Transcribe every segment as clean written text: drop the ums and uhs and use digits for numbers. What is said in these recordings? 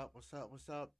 up? What's up? What's up?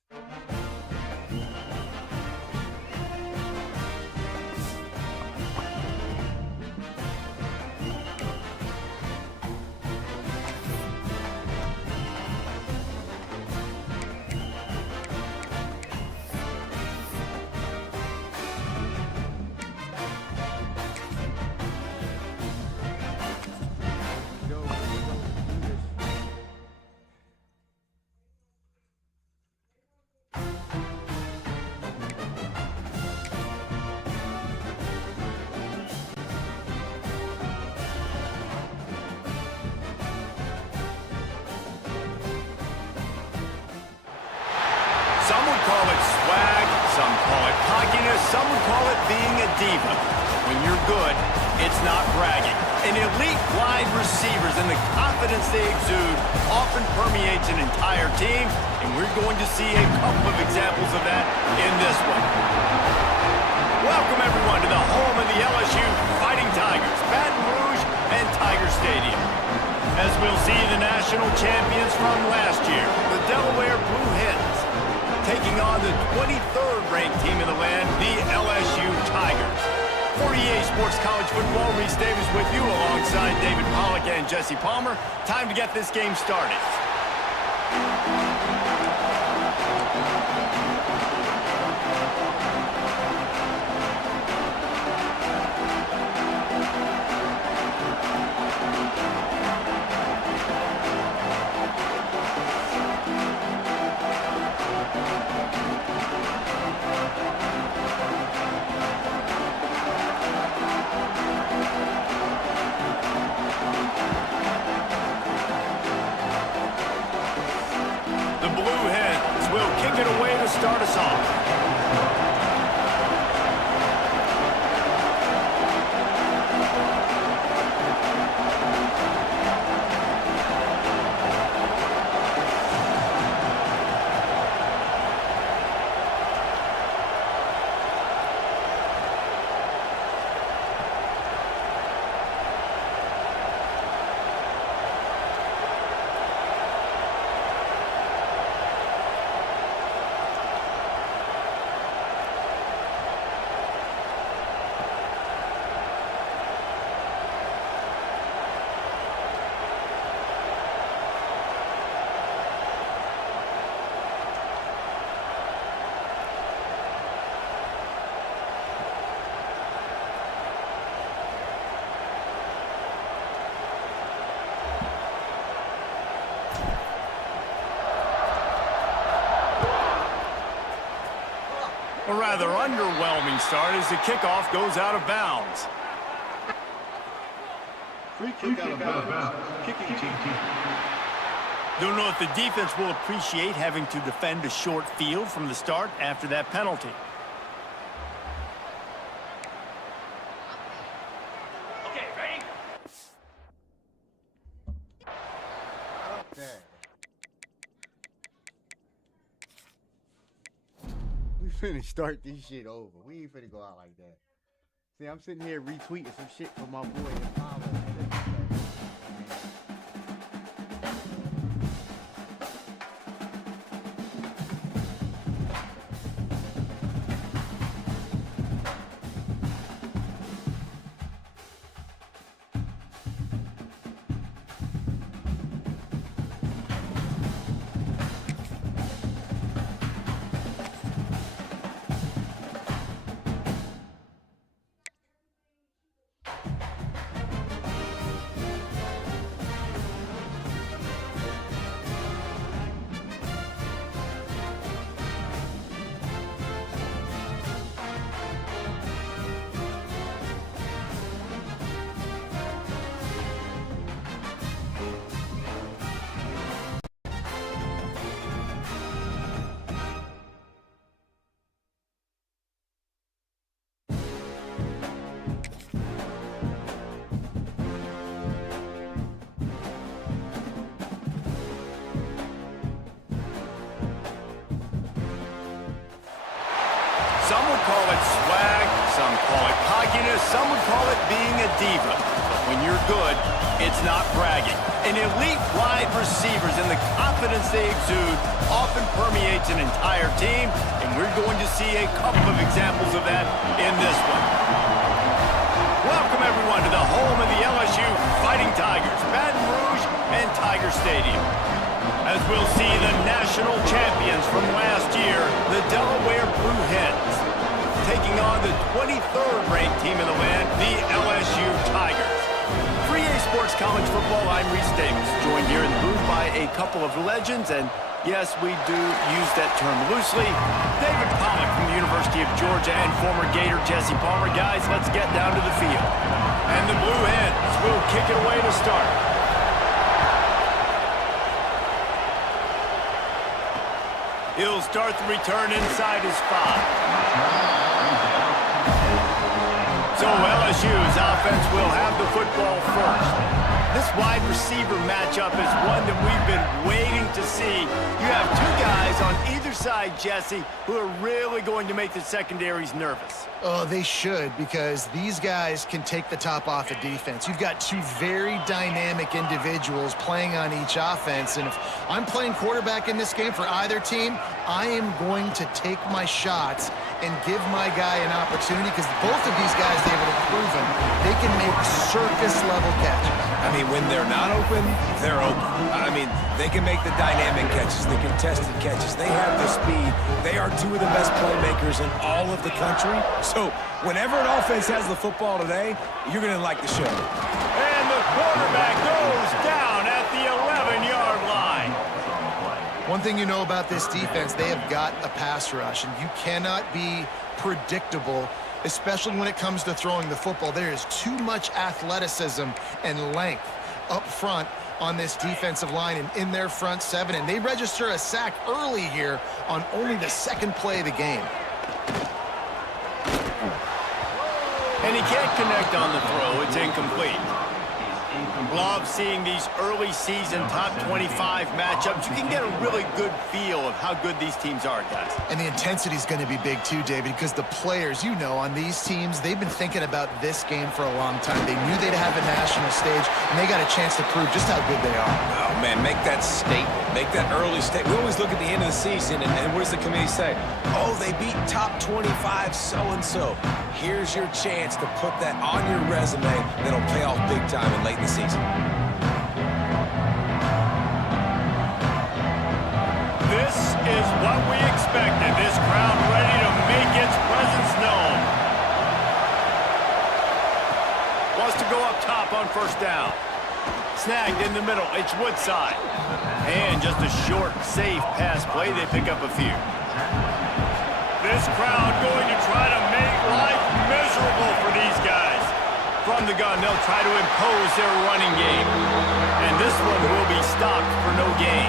Some would call it being a diva. When you're good, it's not bragging. And elite wide receivers and the confidence they exude often permeates an entire team, and we're going to see a couple of examples of that in this one. Welcome, everyone, to the home of the LSU Fighting Tigers, Baton Rouge and Tiger Stadium. As we'll see the national champions from last year, the Delaware Blue Hens, taking on the 23rd ranked team in the land, the LSU Tigers. For EA Sports College Football, Reese Davis with you alongside David Pollack and Jesse Palmer. Time to get this game started. Start us off. A rather underwhelming start as the kickoff goes out of bounds. Free kick out of bounds. Kicking team. Don't know if the defense will appreciate having to defend a short field from the start after that penalty. Okay, ready? Okay. We finna start this shit over. We ain't finna go out like that. See, I'm sitting here retweeting some shit from my boy. Some would call it swag, some call it cockiness, some would call it being a diva. But when you're good, it's not bragging. And elite wide receivers and the confidence they exude often permeates an entire team, and we're going to see a couple of examples of that in this one. Welcome, everyone, to the home of the LSU Fighting Tigers, Baton Rouge and Tiger Stadium. As we'll see the national champions from last year, the Delaware Blue Hens, taking on the 23rd ranked team in the land, the LSU Tigers. For EA Sports College Football, I'm Reese Davis, joined here in the booth by a couple of legends, and yes, we do use that term loosely. David Pollack from the University of Georgia and former Gator Jesse Palmer. Guys, let's get down to the field. And the Blue Hens will kick it away to start. He'll start the return inside his 5. LSU's offense will have the football first. This wide receiver matchup is one that we've been waiting to see. You have two guys on either side, Jesse, who are really going to make the secondaries nervous. Oh, they should, because these guys can take the top off the defense. You've got two very dynamic individuals playing on each offense, and if I'm playing quarterback in this game for either team, I am going to take my shots and give my guy an opportunity, because both of these guys, they've proven they can make circus-level catches. I mean, when they're not open, they're open. I mean, they can make the dynamic catches, the contested catches. They have the speed. They are two of the best playmakers in all of the country. So whenever an offense has the football today, you're going to like the show. And the quarterback goes down at the 11-yard line. One thing you know about this defense, they have got a pass rush, and you cannot be predictable, especially when it comes to throwing the football. There is too much athleticism and length up front on this defensive line and in their front seven, and they register a sack early here on only the second play of the game. And he can't connect on the throw. It's incomplete. Love seeing these early season top 25 matchups. You can get a really good feel of how good these teams are, guys. And the intensity is going to be big too, David, because the players, you know, on these teams, they've been thinking about this game for a long time. They knew they'd have a national stage, and they got a chance to prove just how good they are. Oh, man, make that statement. Make that early statement. We always look at the end of the season, and what does the committee say? Oh, they beat top 25 so-and-so. Here's your chance to put that on your resume that'll pay off big time in late in the season. This is what we expected. This crowd ready to make its presence known. Wants to go up top on first down. Snagged in the middle. It's Woodside. And just a short, safe pass play. They pick up a few. This crowd going to try to make life miserable for these guys. From the gun, they'll try to impose their running game. And this one will be stopped for no gain.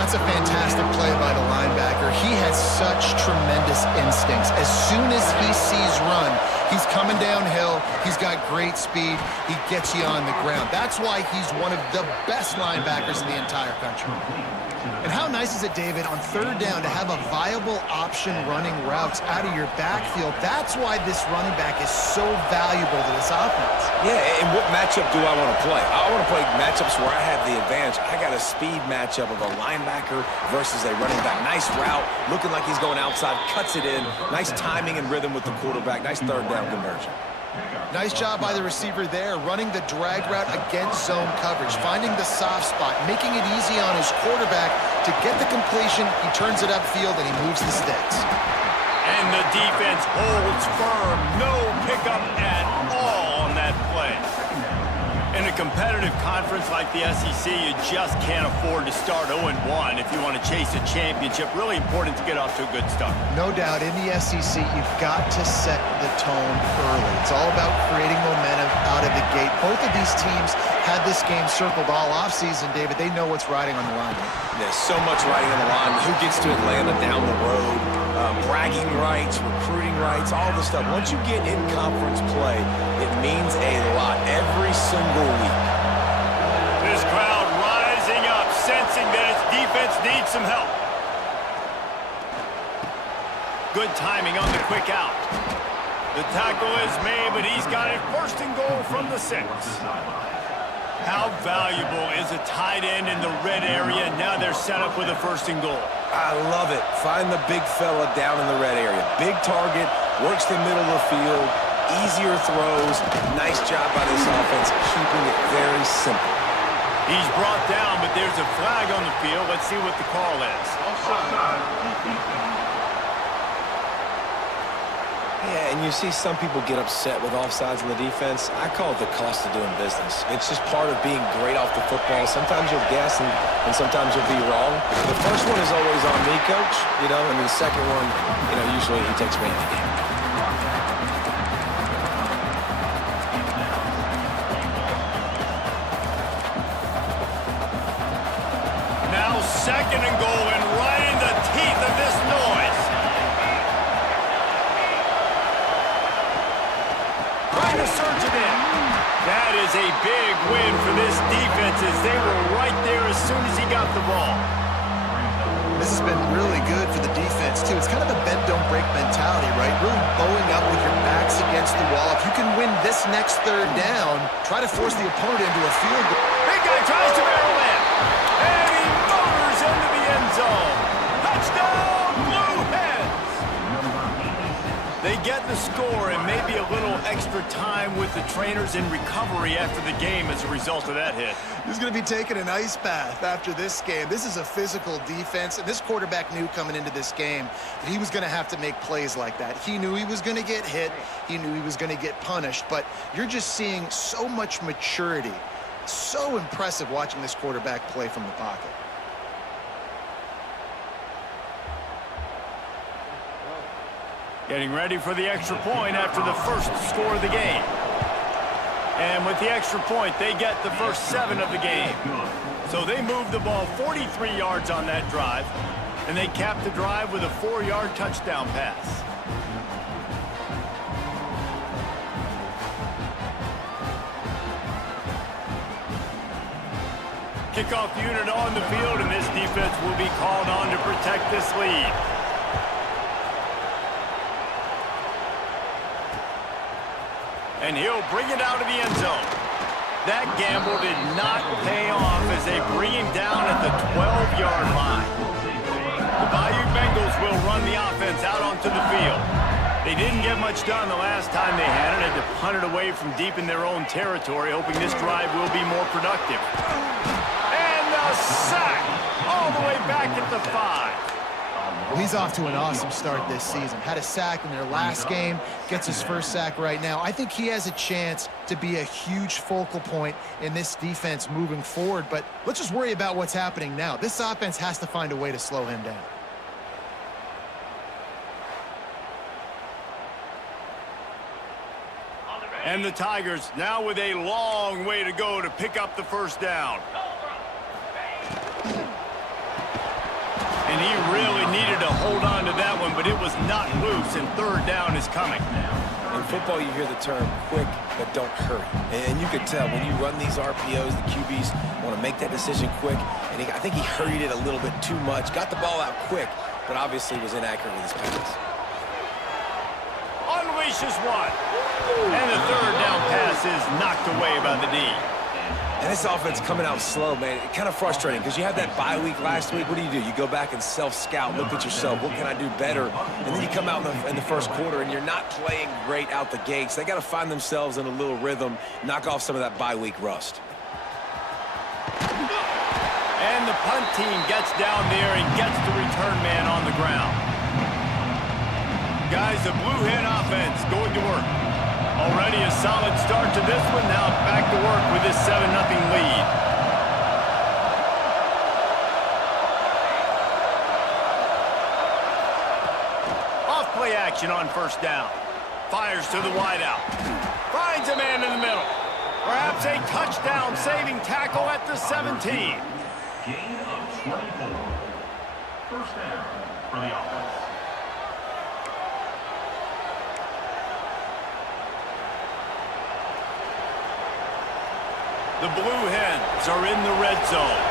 That's a fantastic play by the linebacker. He has such tremendous instincts. As soon as he sees run, he's coming downhill. He's got great speed. He gets you on the ground. That's why he's one of the best linebackers in the entire country. And how nice is it, David, on third down to have a viable option running routes out of your backfield? That's why this running back is so valuable to this offense. Yeah, and what matchup do I want to play? I want to play matchups where I have the advantage. I got a speed matchup of a linebacker versus a running back. Nice route, looking like he's going outside, cuts it in. Nice timing and rhythm with the quarterback. Nice third down conversion. Nice job by the receiver there, running the drag route against zone coverage, finding the soft spot, making it easy on his quarterback to get the completion. He turns it upfield, and he moves the sticks. And the defense holds firm. No pickup at all on that play. In a competitive conference like the SEC, you just can't afford to start 0-1 if you want to chase a championship. Really important to get off to a good start. No doubt, in the SEC, you've got to set the tone early. It's all about creating momentum out of the gate. Both of these teams had this game circled all offseason, David. They know what's riding on the line. There's so much riding on the line. Who gets to Atlanta down the road? Bragging rights, recruiting rights, all the stuff. Once you get in conference play, it means a lot every single week. This crowd rising up, sensing that its defense needs some help. Good timing on the quick out. The tackle is made, but he's got it first and goal from the 6. How valuable is a tight end in the red area? Now they're set up with a first and goal. I love it. Find the big fella down in the red area. Big target, works the middle of the field, easier throws. Nice job by this offense, keeping it very simple. He's brought down, but there's a flag on the field. Let's see what the call is. Yeah, and you see some people get upset with offsides in the defense. I call it the cost of doing business. It's just part of being great off the football. Sometimes you'll guess and sometimes you'll be wrong. The first one is always on me, coach, you know, and the second one, you know, usually he takes me in the game. Now second and goal, and right in the teeth of this noise. this defense is they were right there as soon as he got the ball. This has been really good for the defense, too. It's kind of a bend-don't-break mentality, right? Really bowing up with your backs against the wall. If you can win this next third down, try to force the opponent into a field goal. Big guy tries to barrel in, and he motors into the end zone. Touchdown, Blue Hens! They get the score and maybe a little extra time with the trainers in recovery after the game as a result of that hit. He's going to be taking an ice bath after this game. This is a physical defense, and this quarterback knew coming into this game that he was going to have to make plays like that. He knew he was going to get hit. He knew he was going to get punished, but you're just seeing so much maturity. So impressive watching this quarterback play from the pocket. Getting ready for the extra point after the first score of the game. And with the extra point, they get the first 7 of the game. So they move the ball 43 yards on that drive, and they cap the drive with a 4-yard touchdown pass. Kickoff unit on the field, and this defense will be called on to protect this lead. And he'll bring it out of the end zone. That gamble did not pay off as they bring him down at the 12-yard line. The Bayou Bengals will run the offense out onto the field. They didn't get much done the last time they had it. Had to punt it away from deep in their own territory, hoping this drive will be more productive. And a sack all the way back at the 5. Well, he's off to an awesome start this season. Had a sack in their last game, gets his first sack right now. I think he has a chance to be a huge focal point in this defense moving forward, but let's just worry about what's happening now. This offense has to find a way to slow him down. And the Tigers now with a long way to go to pick up the first down. And he really needed to hold on to that one, but it was not loose, and third down is coming. In football, you hear the term quick, but don't hurry. And you can tell when you run these RPOs, the QBs want to make that decision quick. And I think he hurried it a little bit too much, got the ball out quick, but obviously was inaccurate with his pass. Unleashes one. And the third down pass is knocked away by the D. And this offense coming out slow, man. It's kind of frustrating because you had that bye week last week. What do? You go back and self-scout, look at yourself. What can I do better? And then you come out in the first quarter, and you're not playing great out the gates. They got to find themselves in a little rhythm, knock off some of that bye week rust. And the punt team gets down there and gets the return man on the ground. Guys, the Blue Hen offense going to work. Already a solid start to this one. Now back to work with this 7-0 lead. Off play action on first down. Fires to the wideout. Finds a man in the middle. Perhaps a touchdown saving tackle at the 17. Gain of 24. First down for the offense. The Blue Hens are in the red zone.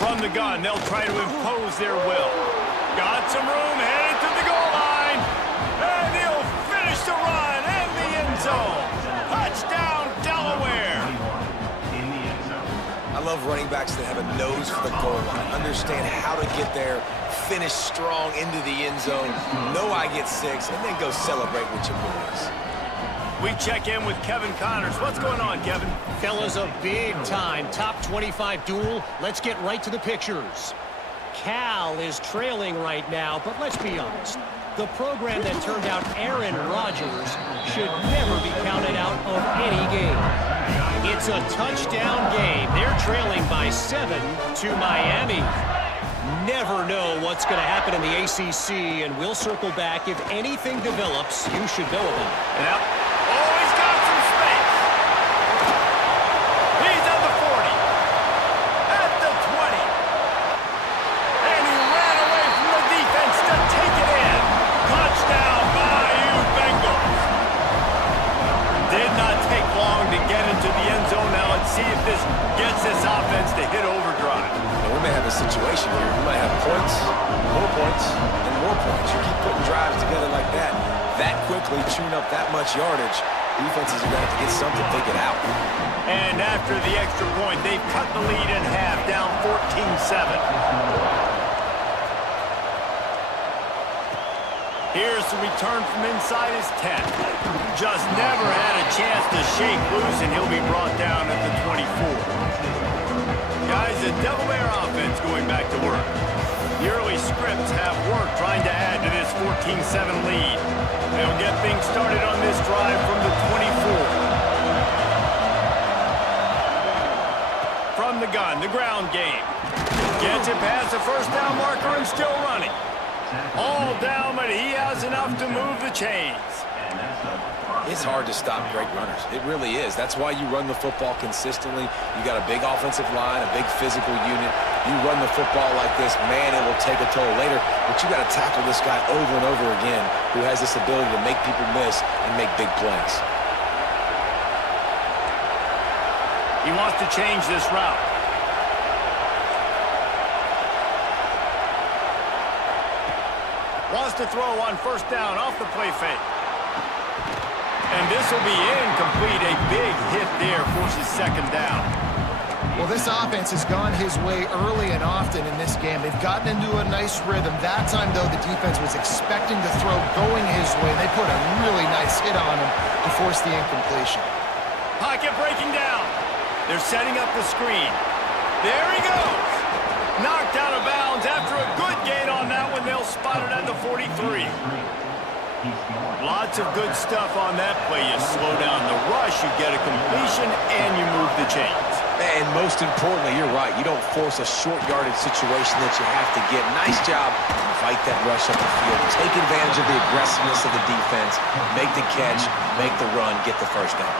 From the gun, they'll try to impose their will. Got some room, headed to the goal line. And he'll finish the run in the end zone. Touchdown, Delaware. In the end zone. I love running backs that have a nose for the goal line, understand how to get there, finish strong into the end zone, know I get 6, and then go celebrate with your boys. We check in with Kevin Connors. What's going on, Kevin? Fellas, a big-time top 25 duel. Let's get right to the pictures. Cal is trailing right now, but let's be honest. The program that turned out Aaron Rodgers should never be counted out of any game. It's a touchdown game. They're trailing by 7 to Miami. Never know what's going to happen in the ACC, and we'll circle back. If anything develops, you should know about it. Yep. Oh, he's got some space. He's at the 40. At the 20. And he ran away from the defense to take it in. Touchdown, Bayou Bengals. quickly tune up that much yardage, defenses are going to have to get something figured out. And after the extra point, they've cut the lead in half, down 14-7. Here's the return from inside his 10. Just never had a chance to shake loose, and he'll be brought down at the 24. Guys, the Devil Bear offense going back to work. The early scripts have worked trying to add to this 14-7 lead. They'll get things started on this drive from the 24. From the gun, the ground game. Gets it past the first down marker and still running. All down, but he has enough to move the chains. It's hard to stop great runners. It really is. That's why you run the football consistently. You got a big offensive line, a big physical unit. You run the football like this, man, it will take a toll later. But you got to tackle this guy over and over again who has this ability to make people miss and make big plays. He wants to change this route. Wants to throw on first down off the play fake. And this will be incomplete. A big hit there forces second down. Well, this offense has gone his way early and often in this game. They've gotten into a nice rhythm. That time, though, the defense was expecting the throw going his way. They put a really nice hit on him to force the incompletion. Pocket breaking down. They're setting up the screen. There he goes. Knocked out of bounds after a good gain on that one. They'll spot it at the 43. Lots of good stuff on that play. You slow down the rush, you get a completion, and you move the chains. And most importantly, you're right. You don't force a short yardage situation that you have to get. Nice job. Fight that rush up the field. Take advantage of the aggressiveness of the defense. Make the catch, make the run, get the first down.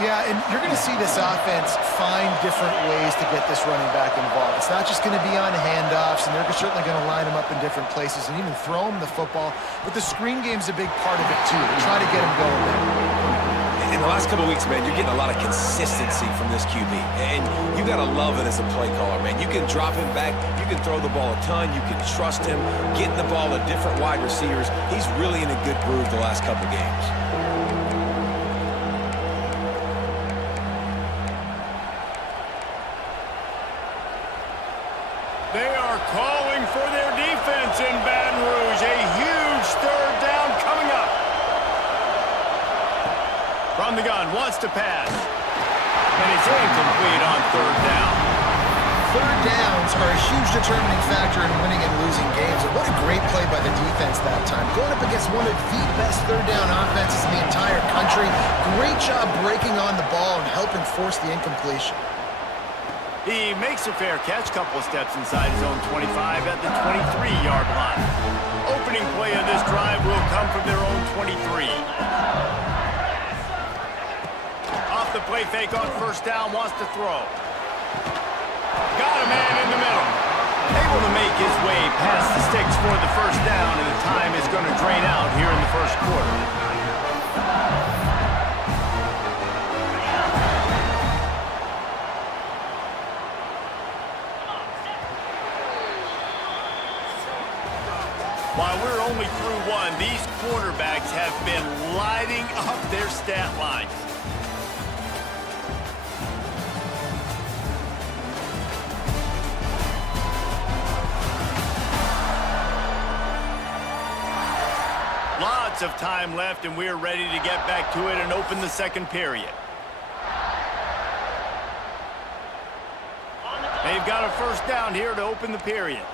Yeah, and you're going to see this offense find different ways to get this running back involved. It's not just going to be on handoffs, and they're certainly going to line him up in different places and even throw him the football. But the screen game's a big part of it, too. They try to get him going there. In the last couple of weeks, man, you're getting a lot of consistency from this QB. And you got to love it as a play caller, man. You can drop him back. You can throw the ball a ton. You can trust him, getting the ball to different wide receivers. He's really in a good groove the last couple games. They are calling for their defense in Baton Rouge. A huge third down coming up. From the gun, wants to pass. And it's incomplete on third down. Third downs are a huge determining factor in winning and losing games. And what a great play by the defense that time. Going up against one of the best third down offenses in the entire country. Great job breaking on the ball and helping force the incompletion. He makes a fair catch, couple of steps inside his own 25 at the 23-yard line. Opening play of this drive will come from their own 23. Off the play fake on first down, wants to throw. Got a man in the middle. Able to make his way past the sticks for the first down, and the time is going to drain out here in the first quarter. While we're only through one, these quarterbacks have been lighting up their stat lines. Lots of time left, and we're ready to get back to it and open the second period. They've got a first down here to open the period.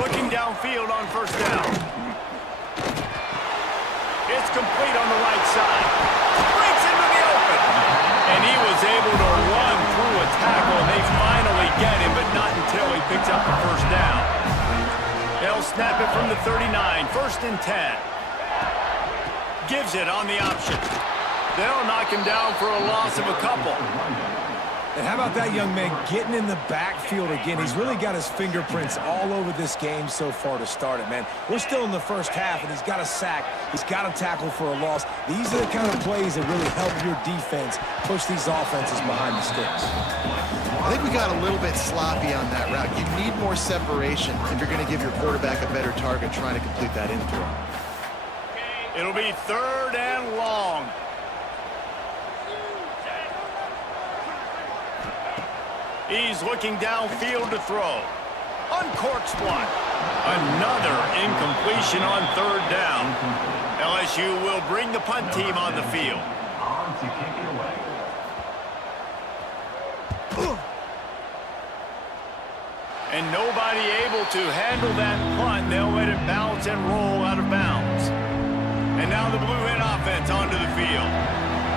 Looking downfield on first down. It's complete on the right side. Breaks into the open. And he was able to run through a tackle. They finally get him, but not until he picks up the first down. They'll snap it from the 39. First and 10. Gives it on the option. They'll knock him down for a loss of a couple. And how about that young man getting in the backfield again? He's really got his fingerprints all over this game so far to start it, man. We're still in the first half, and he's got a sack. He's got a tackle for a loss. These are the kind of plays that really help your defense push these offenses behind the sticks. I think we got a little bit sloppy on that route. You need more separation if you're going to give your quarterback a better target trying to complete that in throw. It'll be 3rd and long. He's looking downfield to throw. Uncorks one. Another incompletion on 3rd down. LSU will bring the punt team on the field. On to kick it away. And nobody able to handle that punt. They'll let it bounce and roll out of bounds. And now the Blue Hen offense onto the field.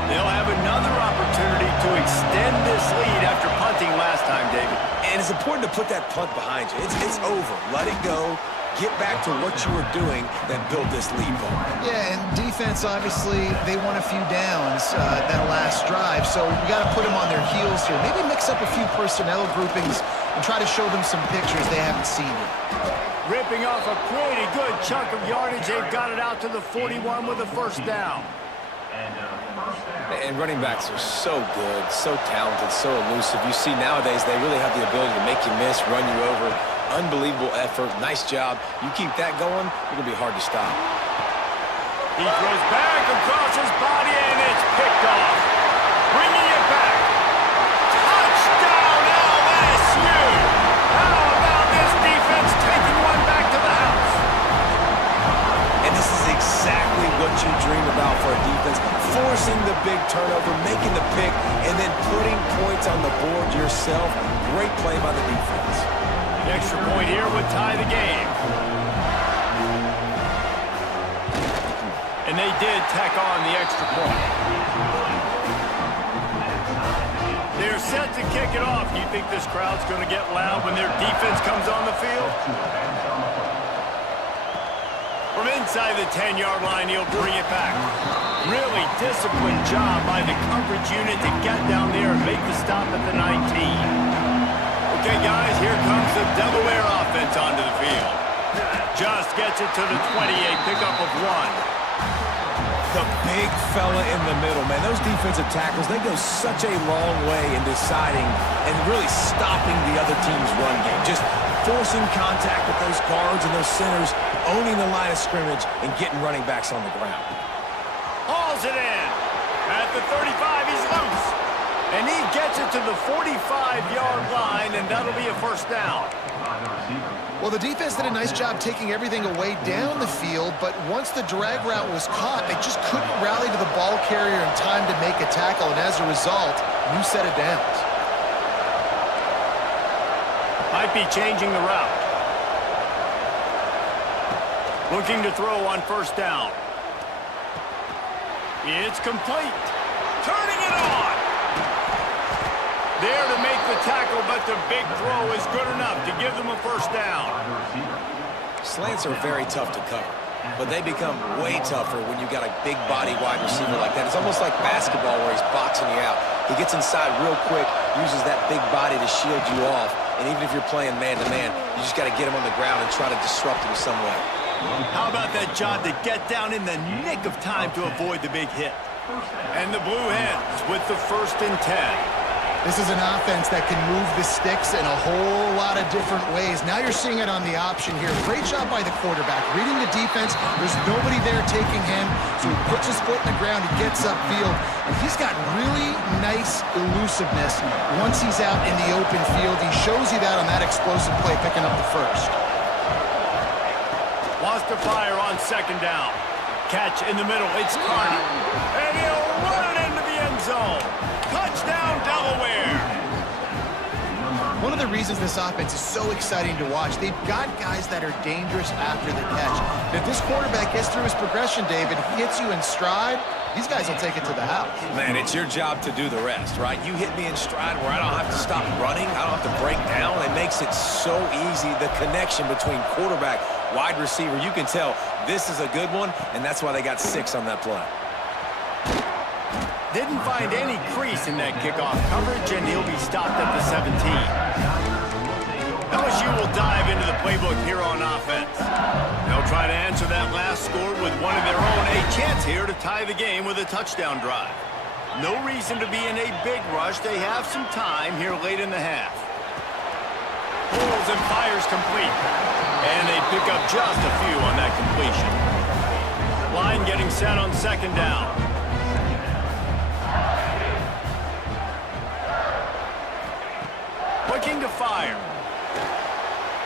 They'll have another opportunity to extend this lead after punting last time, David. And it's important to put that punt behind you. It's over. Let it go. Get back to what you were doing that built this lead ball. Yeah, and defense, obviously, they won a few downs that last drive, so we got to put them on their heels here. Maybe mix up a few personnel groupings and try to show them some pictures they haven't seen yet. Ripping off a pretty good chunk of yardage. They've got it out to the 41 with a 1st down. And running backs are so good, so talented, so elusive. You see nowadays they really have the ability to make you miss, run you over. Unbelievable effort. Nice job. You keep that going, it's going to be hard to stop. He throws back across his body, and it's picked off. Bringing it back. Touchdown, LSU! How about this defense taking one back to the house? And this is exactly what you dream about for a defense. Forcing the big turnover, making the pick, and then putting points on the board yourself. Great play by the defense. The extra point here would tie the game. And they did tack on the extra point. They're set to kick it off. Do you think this crowd's going to get loud when their defense comes on the field? From inside the 10-yard line, he'll bring it back. Really disciplined job by the coverage unit to get down there and make the stop at the 19. Okay, guys, here comes the Delaware offense onto the field. Just gets it to the 28, pickup of 1. The big fella in the middle, man. Those defensive tackles, they go such a long way in deciding and really stopping the other team's run game. Just forcing contact with those guards and those centers, owning the line of scrimmage, and getting running backs on the ground. Hauls it in. At the 35, he's loose. And he gets it to the 45-yard line, and that'll be a 1st down. Well, the defense did a nice job taking everything away down the field, but once the drag route was caught, they just couldn't rally to the ball carrier in time to make a tackle, and as a result, new set of downs. Might be changing the route. Looking to throw on 1st down. It's complete. Turning it on. There to make the tackle, but the big throw is good enough to give them a 1st down. Slants are very tough to cover, but they become way tougher when you got a big body wide receiver like that. It's almost like basketball where he's boxing you out. He gets inside real quick, uses that big body to shield you off, and even if you're playing man-to-man, you just got to get him on the ground and try to disrupt him some way. How about that job to get down in the nick of time to avoid the big hit? And the Blue Hens with the 1st and 10. This is an offense that can move the sticks in a whole lot of different ways. Now you're seeing it on the option here. Great job by the quarterback. Reading the defense, there's nobody there taking him, so he puts his foot in the ground, he gets upfield, and he's got really nice elusiveness once he's out in the open field. He shows you that on that explosive play, picking up the 1st. Wants to fire on 2nd down. Catch in the middle, it's Carney. And he'll run it into the end zone. Touchdown, Delaware! One of the reasons this offense is so exciting to watch, they've got guys that are dangerous after the catch. And if this quarterback gets through his progression, David, hits you in stride, these guys will take it to the house. Man, it's your job to do the rest, right? You hit me in stride where I don't have to stop running, I don't have to break down. It makes it so easy, the connection between quarterback, wide receiver. You can tell this is a good one, and that's why they got 6 on that play. Didn't find any crease in that kickoff coverage, and he'll be stopped at the 17. LSU will dive into the playbook here on offense. They'll try to answer that last score with one of their own. A chance here to tie the game with a touchdown drive. No reason to be in a big rush. They have some time here late in the half. Pulls and fires complete. And they pick up just a few on that completion. Line getting set on second down. Looking to fire.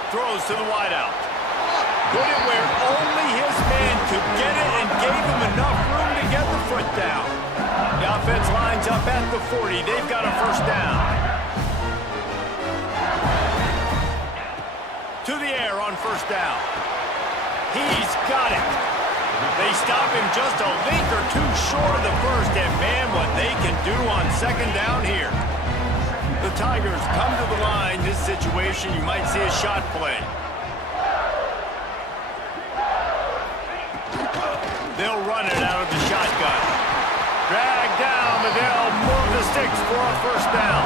Throws to the wideout. Put it where only his man could get it and gave him enough room to get the foot down. The offense lines up at the 40. They've got a first down. To the air on first down. He's got it. They stop him just a link or two short of the first, and man, what they can do on second down here. The Tigers come to the line. This situation, you might see a shot play. They'll run it out of the shotgun. Drag down, but they'll move the sticks for a first down.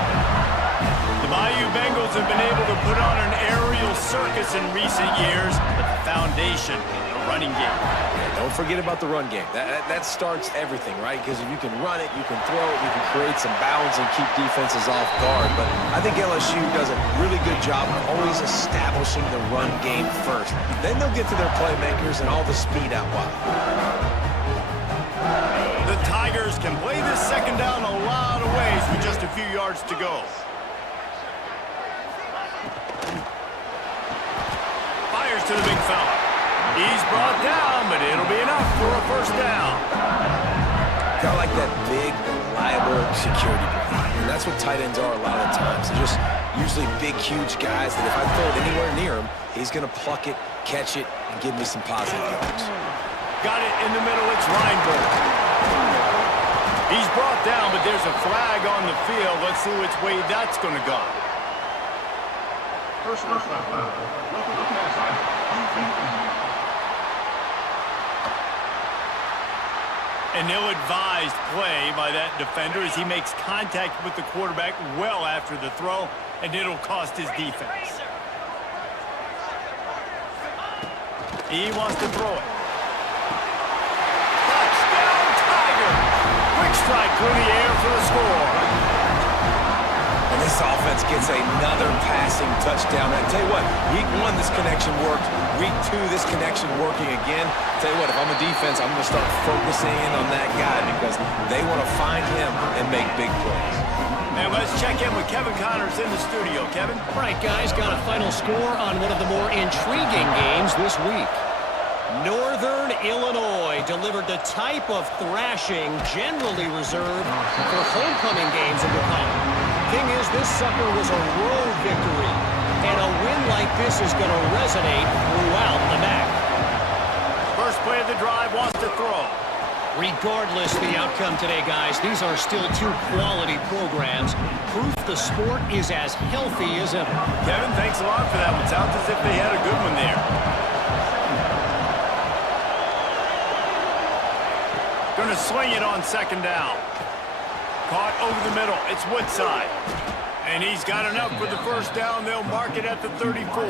The Bayou Bengals have been able to put on an aerial circus in recent years, but the foundation, the running game. Don't forget about the run game. That starts everything, right? Because if you can run it, you can throw it, you can create some bounds and keep defenses off guard. But I think LSU does a really good job of always establishing the run game first. Then they'll get to their playmakers and all the speed out wide. The Tigers can play this second down a lot of ways with just a few yards to go. Fires to the big fella. He's brought down, but it'll be enough for a first down. Kind of like that big, reliable security blanket. And that's what tight ends are a lot of the times. They're just usually big, huge guys that if I throw it anywhere near him, he's going to pluck it, catch it, and give me some positive yards. Got it in the middle. It's Reinberg. He's brought down, but there's a flag on the field. Let's see which way that's going to go. First down. An ill-advised play by that defender as he makes contact with the quarterback well after the throw, and it'll cost his defense. He wants to throw it. Touchdown, Tigers! Quick strike through the air for the score. And this offense gets another passing touchdown. I tell you what, week 1, this connection worked. Week 2, this connection working again. Tell you what, if I'm a defense, I'm going to start focusing in on that guy because they want to find him and make big plays. And let's check in with Kevin Connors in the studio. Kevin? All right, guys, got a final score on one of the more intriguing games this week. Northern Illinois delivered the type of thrashing generally reserved for homecoming games in the college. Thing is, this sucker was a road victory, and a win like this is going to resonate throughout the MAC. First play of the drive wants to throw. Regardless the outcome today, guys, these are still two quality programs. Proof the sport is as healthy as ever. Kevin, thanks a lot for that. It sounds as if they had a good one there. Going to swing it on second down. Caught over the middle. It's Woodside. And he's got enough for the first down. They'll mark it at the 34.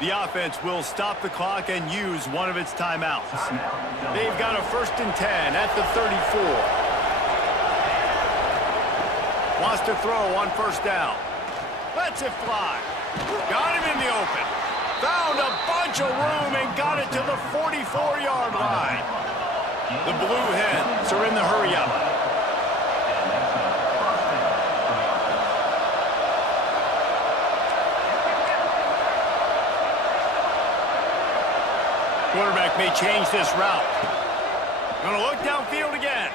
The offense will stop the clock and use one of its timeouts. They've got a 1st and 10 at the 34. Wants to throw on first down. Lets it fly. Got him in the open. Found a bunch of room and got it to the 44-yard line. The Blue Hens are in the hurry-up. Quarterback may change this route. Going to look downfield again.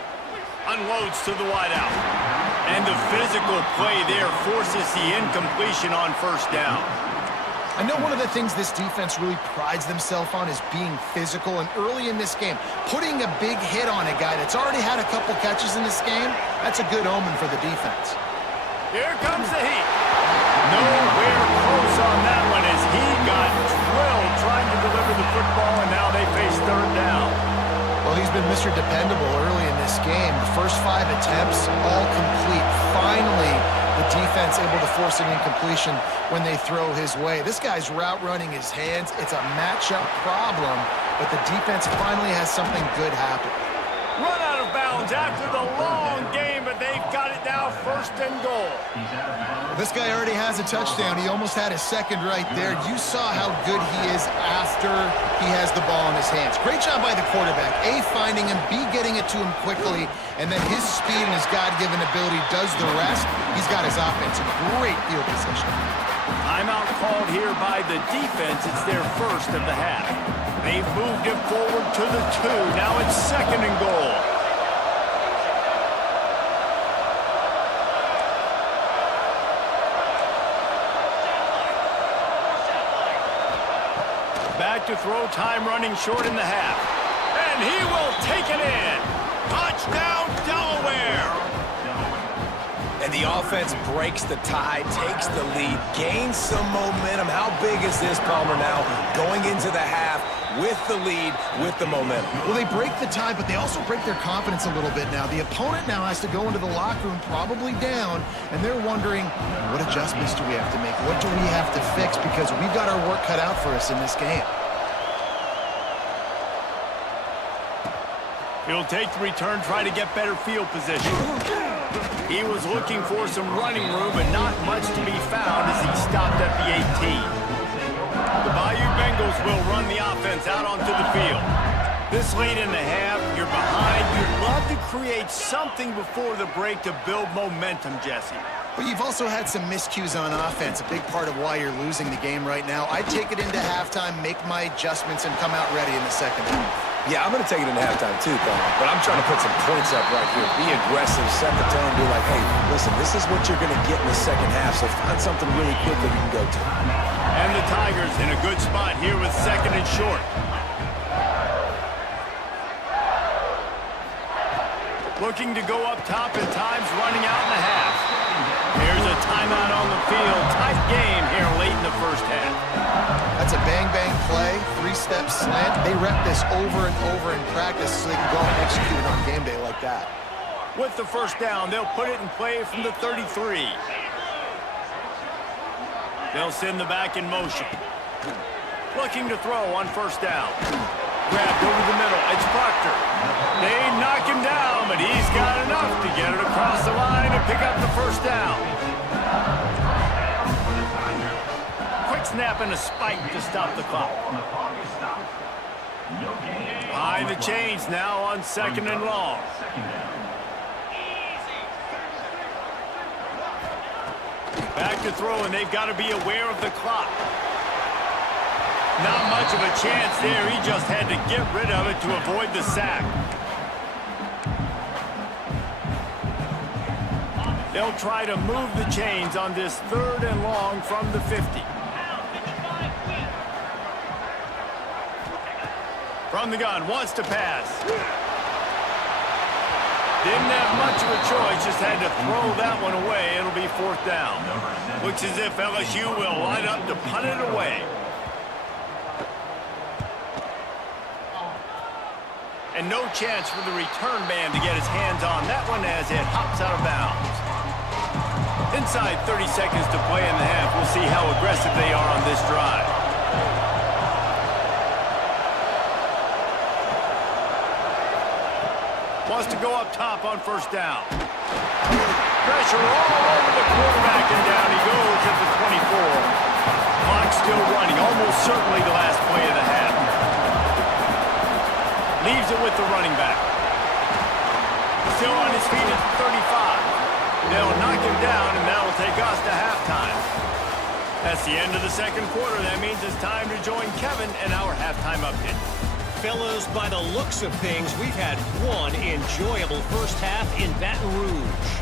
Unloads to the wideout. And the physical play there forces the incompletion on first down. I know one of the things this defense really prides themselves on is being physical, and early in this game, putting a big hit on a guy that's already had a couple catches in this game, that's a good omen for the defense. Here comes the heat. Nowhere close on that one as he got drilled trying to deliver the football, and now they face third down. Well, he's been Mr. Dependable early in this game. The first 5 attempts, all complete. Finally, the defense able to force an incompletion when they throw his way. This guy's route running his hands. It's a matchup problem, but the defense finally has something good happen. Run out of bounds after the long first and goal. This guy already has a touchdown. He almost had his second right there. You saw how good he is after he has the ball in his hands. Great job by the quarterback. A, finding him, B, getting it to him quickly, and then his speed and his God-given ability does the rest. He's got his offense in great field position. Timeout called here by the defense. It's their first of the half. They've moved it forward to the 2. Now it's second and goal. Back to throw, time running short in the half. And he will take it in. Touchdown, Delaware. And the offense breaks the tie, takes the lead, gains some momentum. How big is this, Palmer, now going into the half with the lead, with the momentum? Well, they break the tie, but they also break their confidence a little bit now. The opponent now has to go into the locker room probably down, and they're wondering, what adjustments do we have to make? What do we have to fix? Because we've got our work cut out for us in this game. He'll take the return, try to get better field position. He was looking for some running room, but not much to be found as he stopped at the 18. The Bayou Bengals will run the offense out onto the field. This late in the half, you're behind. You'd love to create something before the break to build momentum, Jesse. But you've also had some miscues on offense, a big part of why you're losing the game right now. I'd take it into halftime, make my adjustments, and come out ready in the second half. Yeah, I'm going to take it into halftime too, Palmer, but I'm trying to put some points up right here. Be aggressive, set the tone, be like, hey, listen, this is what you're going to get in the second half, so find something really quick that you can go to. And the Tigers in a good spot here with second and short. Looking to go up top at times, running out in the half. Here's a timeout on the field. Tight game here late in the first half. That's a bang-bang play, three-step slant. They rep this over and over in practice so they can go and execute it on game day like that. With the first down, they'll put it in play from the 33. They'll send the back in motion. Looking to throw on first down. Grabbed over the middle. It's Proctor. They knock him down, but he's got enough to get it across the line and pick up the first down. Quick snap and a spike to stop the clock. Behind the chains now on second and long. Back to throw, and they've got to be aware of the clock. Not much of a chance there. He just had to get rid of it to avoid the sack. They'll try to move the chains on this third and long from the 50. From the gun, wants to pass. Didn't have much of a choice, just had to throw that one away. It'll be fourth down. Looks as if LSU will line up to punt it away. And no chance for the return man to get his hands on that one as it hops out of bounds. Inside 30 seconds to play in the half. We'll see how aggressive they are on this drive. Wants to go up top on first down. Pressure all over the quarterback, and down he goes at the 24. Clock still running, almost certainly the last play of the half. Leaves it with the running back. Still on his feet at the 35. They'll knock him down, and that'll take us to halftime. That's the end of the second quarter. That means it's time to join Kevin in our halftime update. Fellas, by the looks of things, we've had one enjoyable first half in Baton Rouge.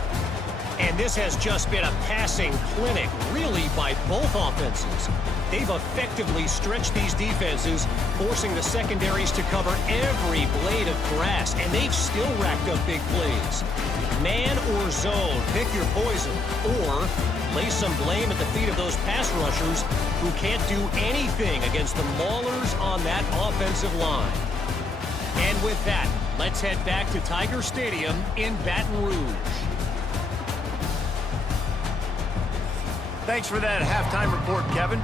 And this has just been a passing clinic, really, by both offenses. They've effectively stretched these defenses, forcing the secondaries to cover every blade of grass, and they've still racked up big plays. Man or zone, pick your poison, or lay some blame at the feet of those pass rushers who can't do anything against the maulers on that offensive line. And with that, let's head back to Tiger Stadium in Baton Rouge. Thanks for that halftime report, Kevin.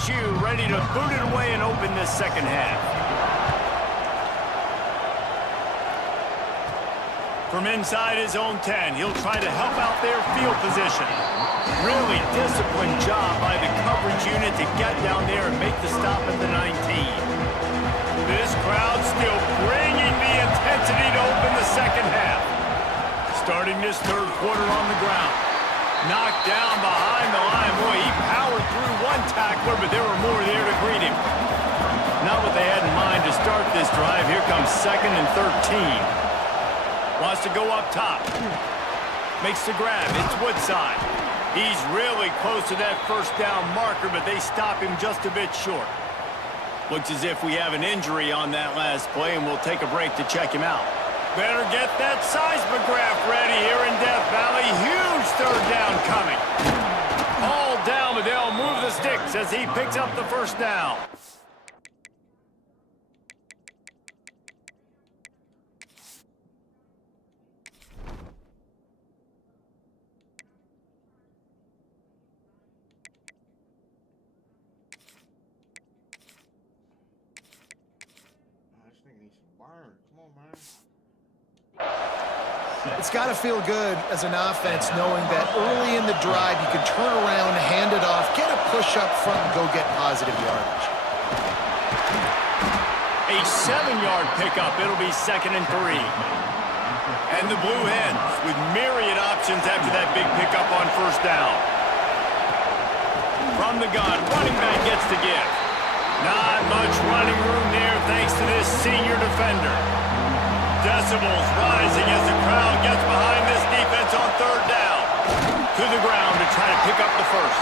LSU ready to boot it away and open this second half. From inside his own 10, he'll try to help out their field position. Really disciplined job by the coverage unit to get down there and make the stop at the 19. This crowd still bringing the intensity to open the second half. Starting this third quarter on the ground. Knocked down behind the line. Boy, he powered through one tackler, but there were more there to greet him. Not what they had in mind to start this drive. Here comes 2nd and 13. Wants to go up top. Makes the grab. It's Woodside. He's really close to that first down marker, but they stop him just a bit short. Looks as if we have an injury on that last play, and we'll take a break to check him out. Better get that seismograph ready here in Death Valley. Huge third down coming. All down, but they'll move the sticks as he picks up the first down. It's got to feel good as an offense knowing that early in the drive you can turn around, hand it off, get a push up front, and go get positive yardage. A 7-yard pickup. It'll be 2nd and 3. And the Blue Hens with myriad options after that big pickup on first down. From the gun, running back gets to give. Not much running room there thanks to this senior defender. Decibels rising as the crowd gets behind this defense on third down. To the ground to try to pick up the first.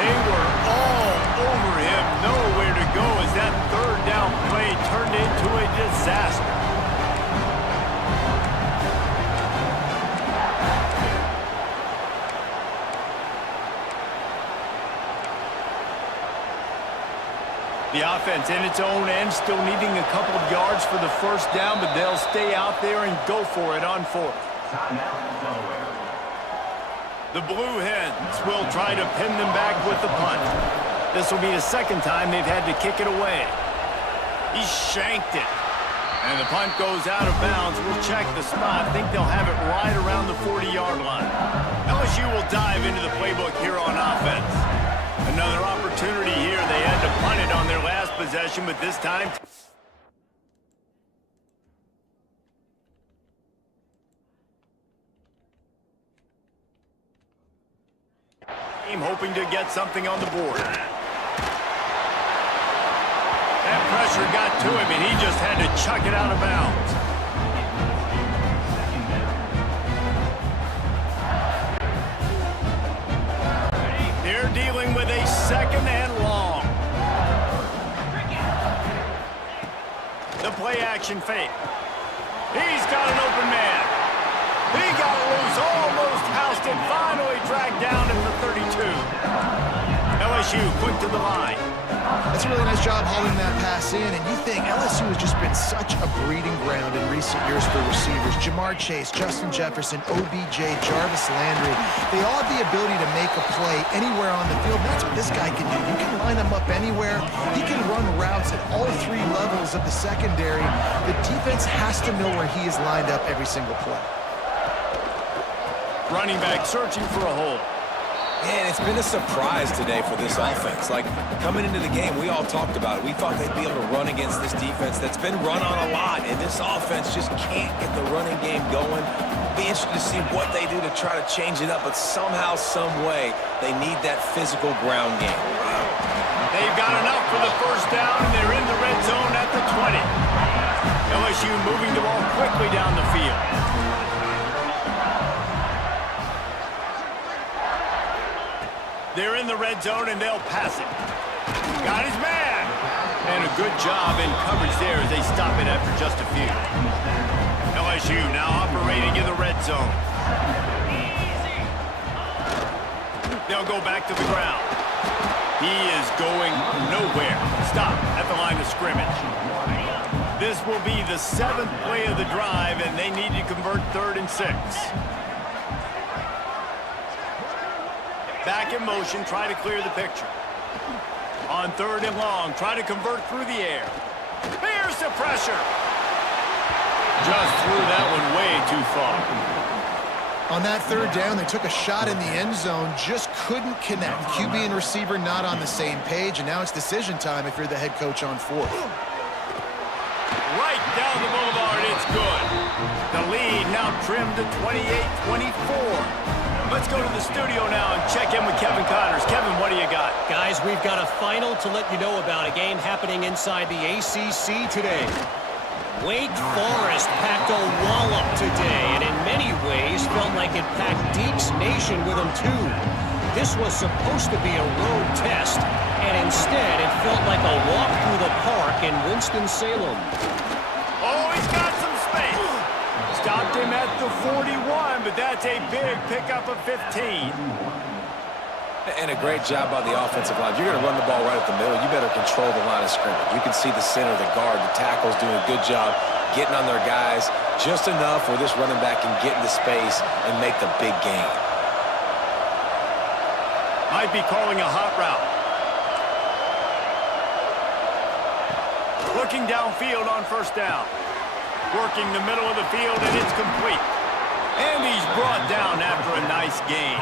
They were all over him, nowhere to go as that third down play turned into a disaster. The offense in its own end still needing a couple of yards for the first down, but they'll stay out there and go for it on 4th. The Blue Hens will try to pin them back with the punt. This will be the 2nd time they've had to kick it away. He shanked it. And the punt goes out of bounds. We'll check the spot. I think they'll have it right around the 40-yard line. LSU will dive into the playbook here on offense. Another opportunity here. They had to punt it on their last possession, but this time... hoping to get something on the board. That pressure got to him, and he just had to chuck it out of bounds. They're dealing with a 2nd and long. The play action fake. He's got an open man. He got loose, almost housed it, finally dragged down at the 32. LSU quick to the line. That's a really nice job hauling that pass in, and you think LSU has just been such a breeding ground in recent years for receivers. Jamar Chase, Justin Jefferson, OBJ, Jarvis Landry, they all have the ability to make a play anywhere on the field. That's what this guy can do. You can line him up anywhere. He can run routes at all 3 levels of the secondary. The defense has to know where he is lined up every single play. Running back searching for a hole. Man, it's been a surprise today for this offense. Like, coming into the game, we all talked about it. We thought they'd be able to run against this defense that's been run on a lot, and this offense just can't get the running game going. Be interested to see what they do to try to change it up, but somehow, some way, they need that physical ground game. They've got enough for the first down, and they're in the red zone at the 20. LSU moving the ball quickly down the field. They're in the red zone, and they'll pass it. Got his man. And a good job in coverage there as they stop it after just a few. LSU now operating in the red zone. They'll go back to the ground. He is going nowhere. Stop at the line of scrimmage. This will be the 7th play of the drive, and they need to convert 3rd and 6. Back in motion, try to clear the picture. On 3rd and long, try to convert through the air. Here's the pressure. Just threw that one way too far. On that 3rd down, they took a shot in the end zone, just couldn't connect. QB and receiver not on the same page, and now it's decision time if you're the head coach on 4th. Right down the boulevard, it's good. The lead now trimmed to 28-24. Let's go to the studio now and check in with Kevin Connors. Kevin, what do you got? Guys, we've got a final to let you know about, a game happening inside the ACC today. Wake Forest packed a wallop today, and in many ways felt like it packed Deeks Nation with them too. This was supposed to be a road test, and instead it felt like a walk through the park in Winston-Salem. Oh, he's got some space. Stopped him at the 41, but that's a big pickup of 15. And a great job by the offensive line. If you're going to run the ball right at the middle, you better control the line of scrimmage. You can see the center, the guard, the tackles doing a good job getting on their guys just enough where this running back can get into space and make the big gain. Might be calling a hot route. Looking downfield on 1st down. Working the middle of the field, and it's complete. And he's brought down after a nice gain.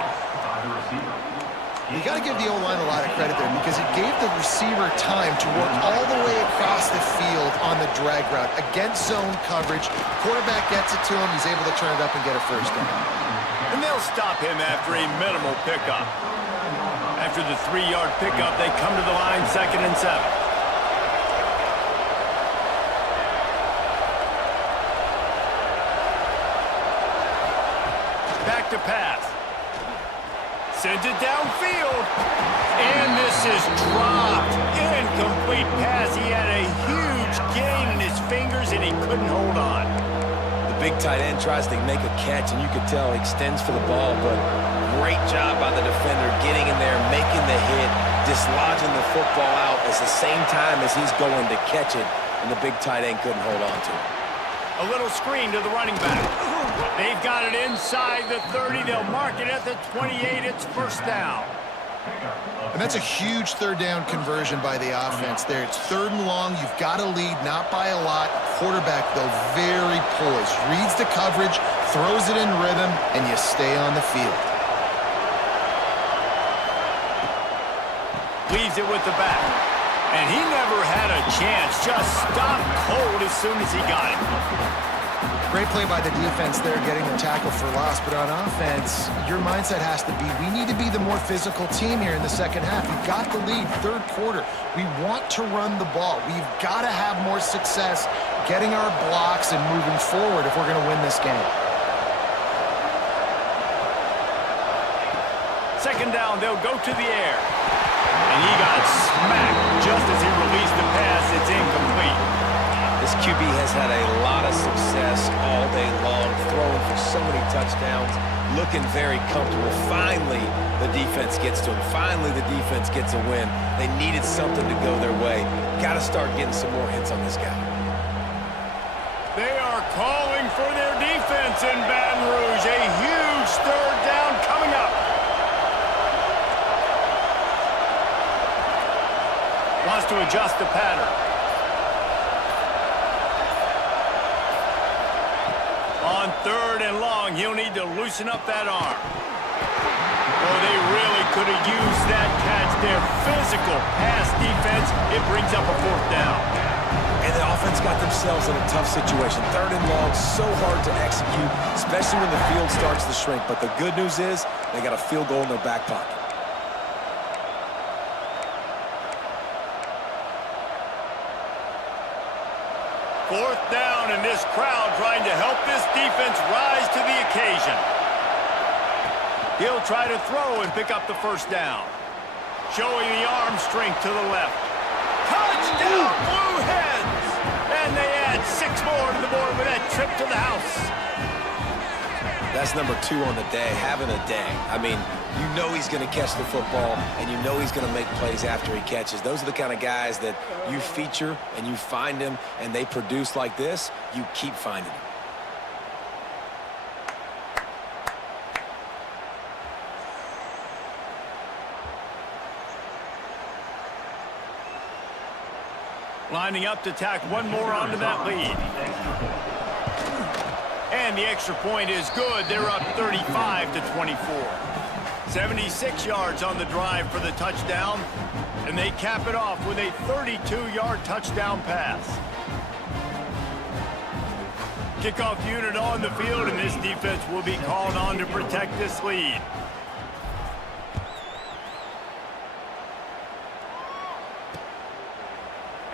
You got to give the O-line a lot of credit there because it gave the receiver time to work all the way across the field on the drag route against zone coverage. Quarterback gets it to him. He's able to turn it up and get a 1st down. And they'll stop him after a minimal pickup. After the 3-yard pickup, they come to the line 2nd and 7. Back to pass. Sends it downfield. And this is dropped. Incomplete pass. He had a huge gain in his fingers, and he couldn't hold on. The big tight end tries to make a catch, and you can tell he extends for the ball, but great job by the defender getting in there, making the hit, dislodging the football out at the same time as he's going to catch it, and the big tight end couldn't hold on to it. A little screen to the running back. They've got it inside the 30. They'll mark it at the 28. It's 1st down. And that's a huge 3rd down conversion by the offense there. It's 3rd and long. You've got to lead, not by a lot. Quarterback, though, very poised. Reads the coverage, throws it in rhythm, and you stay on the field. Leaves it with the back. And he never had a chance. Just stopped cold as soon as he got it. Great play by the defense there, getting the tackle for loss. But on offense, your mindset has to be, we need to be the more physical team here in the 2nd half. We've got the lead, 3rd quarter. We want to run the ball. We've got to have more success getting our blocks and moving forward if we're going to win this game. 2nd down, they'll go to the air. And he got smacked just as he released the pass. It's incomplete. This QB has had a lot of success all day long, throwing for so many touchdowns, looking very comfortable. Finally, the defense gets to him. Finally, the defense gets a win. They needed something to go their way. Got to start getting some more hits on this guy. They are calling for their defense in Baton Rouge. A huge 3rd down coming up. Wants to adjust the pattern. On 3rd and long, he'll need to loosen up that arm. Oh, they really could have used that catch there. Physical pass defense. It brings up a 4th down. And the offense got themselves in a tough situation. 3rd and long, so hard to execute, especially when the field starts to shrink. But the good news is they got a field goal in their back pocket. Fourth down, and this crowd trying to help this defense rise to the occasion. He'll try to throw and pick up the 1st down. Showing the arm strength to the left. Touchdown, Blue Hens! And they add 6 more to the board with that trip to the house. That's number 2 on the day, having a day. I mean, you know he's going to catch the football, and you know he's going to make plays after he catches. Those are the kind of guys that you feature, and you find them, and they produce like this, you keep finding them. Lining up to tack one more onto that lead. And the extra point is good. They're up 35-24. 76 yards on the drive for the touchdown. And they cap it off with a 32-yard touchdown pass. Kickoff unit on the field, and this defense will be called on to protect this lead.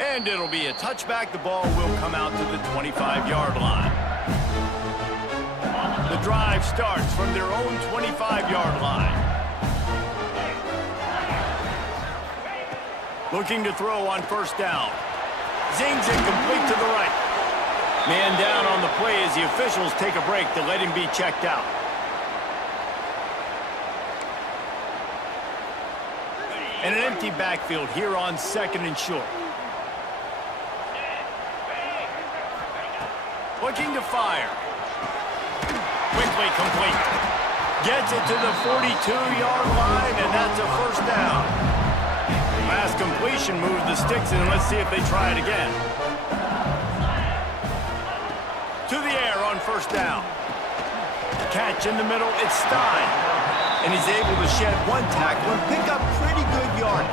And it'll be a touchback. The ball will come out to the 25-yard line. The drive starts from their own 25-yard line. Looking to throw on first down. Zings it complete to the right. Man down on the play as the officials take a break to let him be checked out. And an empty backfield here on 2nd and short. Looking to fire. Quickly complete. Gets it to the 42-yard line, and that's a first down. Last completion moved the sticks in. Let's see if they try it again. To the air on first down. Catch in the middle. It's Stein. And he's able to shed one tackle and pick up pretty good yardage.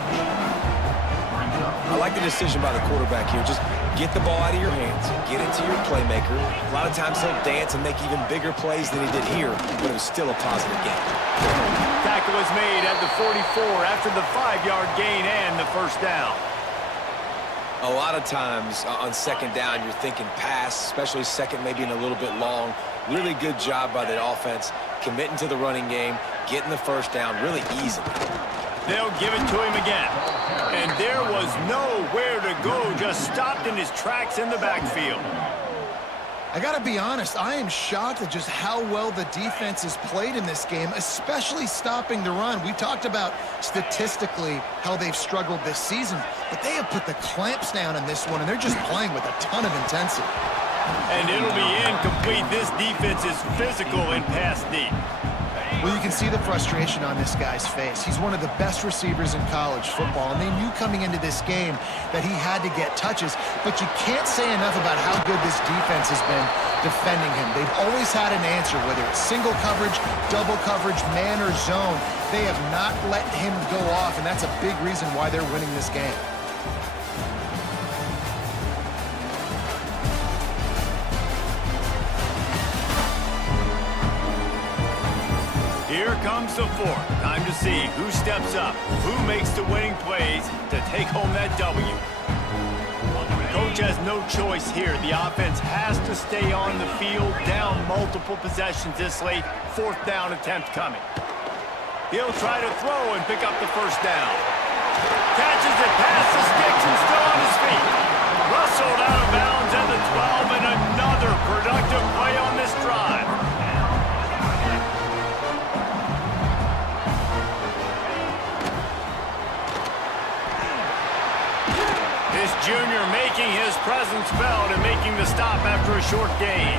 I like the decision by the quarterback here. Just get the ball out of your hands. Get it to your playmaker. A lot of times he'll dance and make even bigger plays than he did here, but it was still a positive game. Tackle is made at the 44 after the 5-yard gain and the first down. A lot of times on 2nd down, you're thinking pass, especially second, maybe in a little bit long. Really good job by the offense, committing to the running game, getting the first down really easily. They'll give it to him again. And there was nowhere to go, just stopped in his tracks in the backfield. I got to be honest, I am shocked at just how well the defense has played in this game, especially stopping the run. We talked about statistically how they've struggled this season, but they have put the clamps down in this one, and they're just playing with a ton of intensity. And it'll be incomplete. This defense is physical and pass deep. Well, you can see the frustration on this guy's face. He's one of the best receivers in college football, and they knew coming into this game that he had to get touches, but you can't say enough about how good this defense has been defending him. They've always had an answer, whether it's single coverage, double coverage, man or zone. They have not let him go off, and that's a big reason why they're winning this game. Here comes the fourth. Time to see who steps up, who makes the winning plays to take home that W. Coach has no choice here. The offense has to stay on the field, down multiple possessions this late. 4th down attempt coming. He'll try to throw and pick up the first down. Catches it past the sticks and still on his feet. Rustled out of bounds at the 12, and another productive play on this drive. This junior making his presence felt and making the stop after a short gain.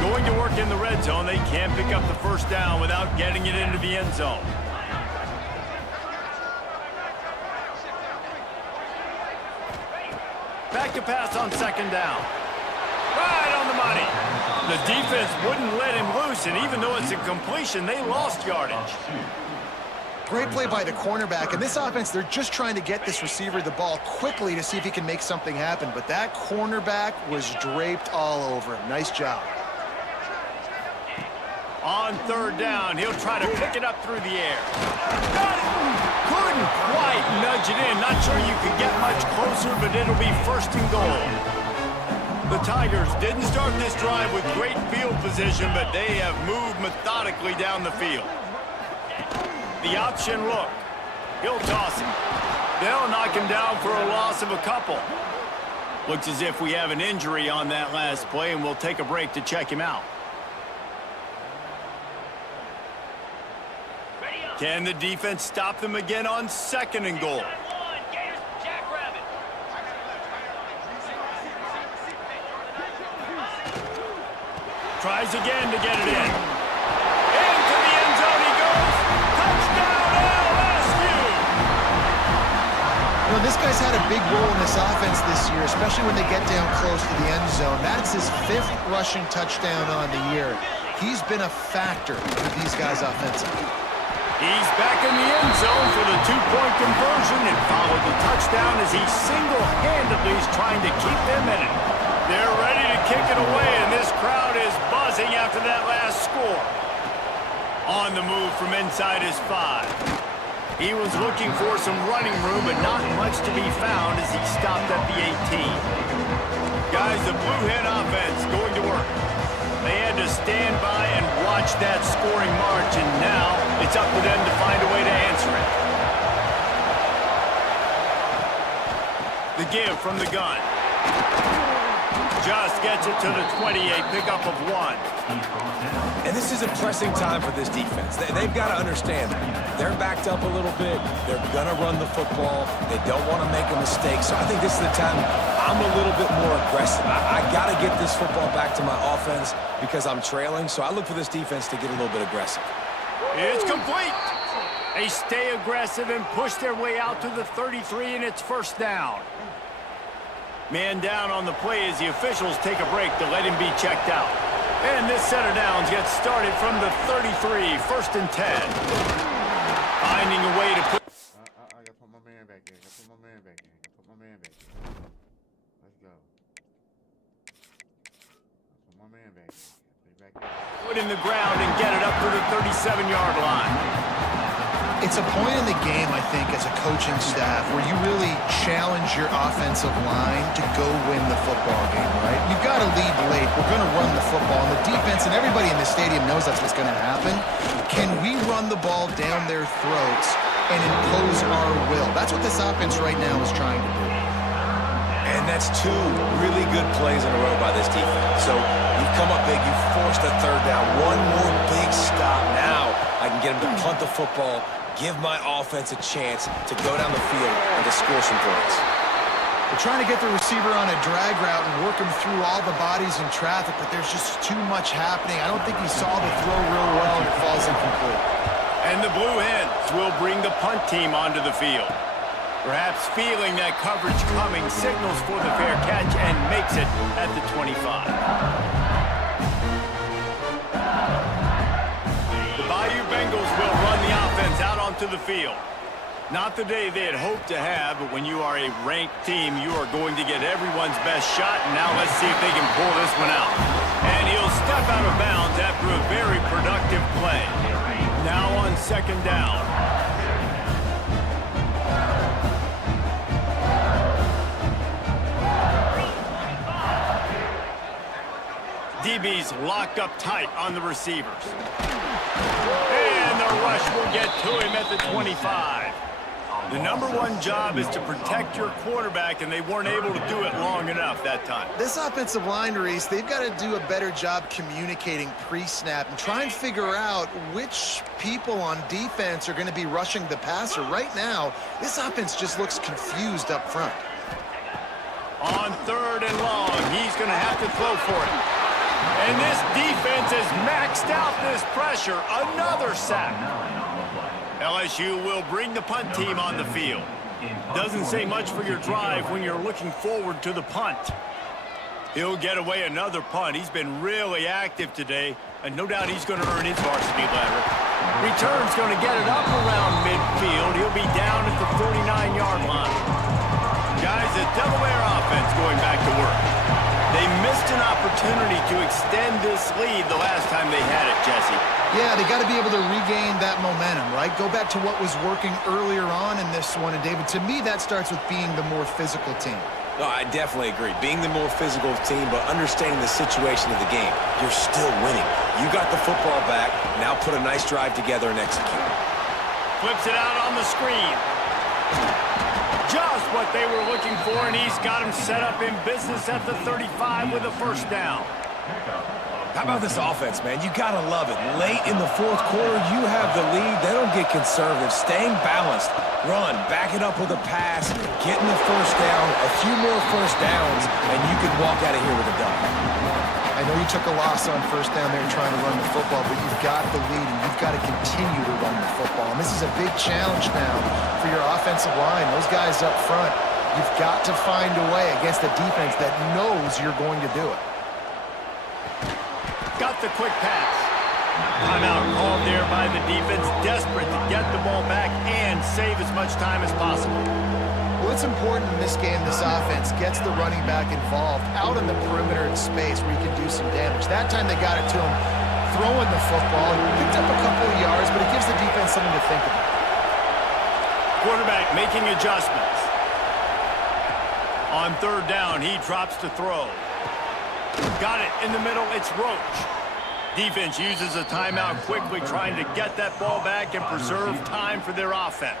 Going to work in the red zone, they can't pick up the first down without getting it into the end zone. Back to pass on 2nd down. Right on the money. The defense wouldn't let him loose, and even though it's a completion, they lost yardage. Great play by the cornerback. In this offense, they're just trying to get this receiver the ball quickly to see if he can make something happen. But that cornerback was draped all over him. Nice job. On 3rd down, he'll try to pick it up through the air. Couldn't quite nudge it in. Not sure you could get much closer, but it'll be 1st and goal. The Tigers didn't start this drive with great field position, but they have moved methodically down the field. The option look. He'll toss him. They'll knock him down for a loss of a couple. Looks as if we have an injury on that last play, and we'll take a break to check him out. Can the defense stop them again on 2nd and goal? Tries again to get it in. Into the end zone he goes. Touchdown LSU! Well, this guy's had a big role in this offense this year, especially when they get down close to the end zone. That's his 5th rushing touchdown on the year. He's been a factor for these guys offensively. He's back in the end zone for the 2-point conversion and followed the touchdown as he single-handedly is trying to keep them in it. They're ready to kick it away, and this crowd is buzzing after that last score. On the move from inside his 5. He was looking for some running room, but not much to be found as he stopped at the 18. Guys, the Blue Hen offense going to work. They had to stand by and watch that scoring march, and now it's up to them to find a way to answer it. The give from the gun. Just gets it to the 28, pickup of 1. And this is a pressing time for this defense. They've got to understand that. They're backed up a little bit. They're going to run the football. They don't want to make a mistake. So I think this is the time I'm a little bit more aggressive. I got to get this football back to my offense because I'm trailing. So I look for this defense to get a little bit aggressive. It's complete. They stay aggressive and push their way out to the 33, and it's first down. Man down on the play as the officials take a break to let him be checked out. And this set of downs gets started from the 33, 1st and 10. Finding a way to put... I gotta put my man back in. Let's go. Put my man back in. Put in the ground and get it up to the 37-yard line. It's a point in the game, I think, as a coaching staff where you really challenge your offensive line to go win the football game, right? You've got to lead late. We're going to run the football. And the defense and everybody in the stadium knows that's what's going to happen. Can we run the ball down their throats and impose our will? That's what this offense right now is trying to do. And that's 2 really good plays in a row by this defense. So you've come up big. You've forced a 3rd down. One more big stop. Now I can get him to punt the football, give my offense a chance to go down the field and to score some points. We're trying to get the receiver on a drag route and work him through all the bodies in traffic, but there's just too much happening. I don't think he saw the throw real well, and it falls incomplete. And the Blue Hens will bring the punt team onto the field. Perhaps feeling that coverage coming, signals for the fair catch and makes it at the 25. The Bayou Bengals will run the offense out onto the field. Not the day they had hoped to have, but when you are a ranked team, you are going to get everyone's best shot. And now let's see if they can pull this one out. And he'll step out of bounds after a very productive play. Now on 2nd down. DB's locked up tight on the receivers. And the rush will get to him at the 25. The #1 job is to protect your quarterback, and they weren't able to do it long enough that time. This offensive line, Reese, they've got to do a better job communicating pre-snap and try and figure out which people on defense are going to be rushing the passer. Right now, this offense just looks confused up front. On 3rd and long, he's going to have to throw for it. And this defense has maxed out this pressure. Another sack. LSU will bring the punt team on the field. Doesn't say much for your drive when you're looking forward to the punt. He'll get away another punt. He's been really active today, and no doubt he's going to earn his varsity letter. Return's going to get it up around midfield. He'll be down at the 49-yard line. Guys, the Delaware offense going back to work. They missed an opportunity to extend this lead the last time they had it, Jesse. Yeah, they got to be able to regain that momentum, right? Go back to what was working earlier on in this one. And, David, to me, that starts with being the more physical team. No, I definitely agree. Being the more physical team, but understanding the situation of the game. You're still winning. You got the football back. Now put a nice drive together and execute. Flips it out on the screen. Just what they were looking for, and he's got him set up in business at the 35 with a 1st down. How about this offense, man? You got to love it. Late in the 4th quarter, you have the lead. They don't get conservative. Staying balanced. Run, back it up with a pass, getting the 1st down, a few more 1st downs, and you can walk out of here with a dub. I I know you took a loss on first down there trying to run the football, but you've got the lead, and you've got to continue to run the football. And this is a big challenge now for your offensive line. Those guys up front, you've got to find a way against a defense that knows you're going to do it. Got the quick pass. Timeout called there by the defense, desperate to get the ball back and save as much time as possible. Well, it's important in this game, this offense gets the running back involved out in the perimeter in space where you can do some damage. That time they got it to him throwing the football. He picked up a couple of yards, but it gives the defense something to think about. Quarterback making adjustments. On third down, he drops to throw. Got it in the middle, it's Roach. Defense uses a timeout quickly, trying to get that ball back and preserve time for their offense.